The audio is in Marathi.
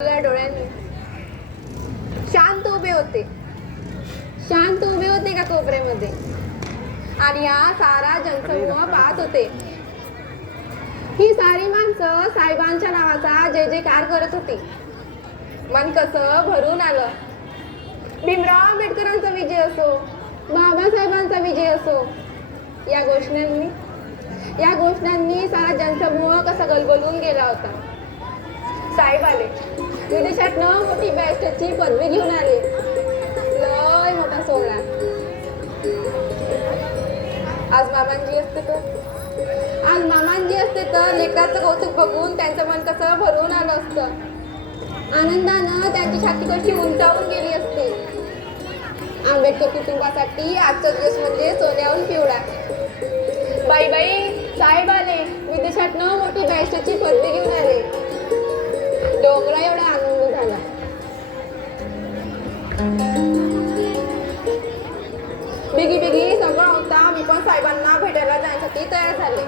डोळ्यांनी शांत उभे होते. शांत उभे होते का कोपऱ्यामध्ये आणि हा सारा जनसमूह पाहत होते. ही सारी माणसं साहेबांच्या नावाचा जय जयकार करत होती. मन कसं भरून आलं. भीमराव आंबेडकरांचा विजय असो, बाबासाहेबांचा विजय असो, या घोषणांनी सारा जनसमूह कसा गलबलून गेला होता. साहेब आले. विदेशातनं मोठी बॅरिस्टरची पदवी घेऊन आले. लय मोठा सोहळा. आज मामांजी असते तर लेकराचं कौतुक बघून त्यांचं मन कसं भरून आलं असतं. आनंदानं त्यांची छाती कशी उंचावून गेली असती. आंबेडकर कुटुंबासाठी आजचा दिवस म्हणजे सोन्याहून पिवळा. बाई साहेब आले. विदेशातनं मोठी बॅरिस्टरची पदवी घेऊन आले. डोंगरा एवढा आनंद झाला. बिगी समोर होता. मी पण साहेबांना भेटायला जाण्यासाठी तयार झाले.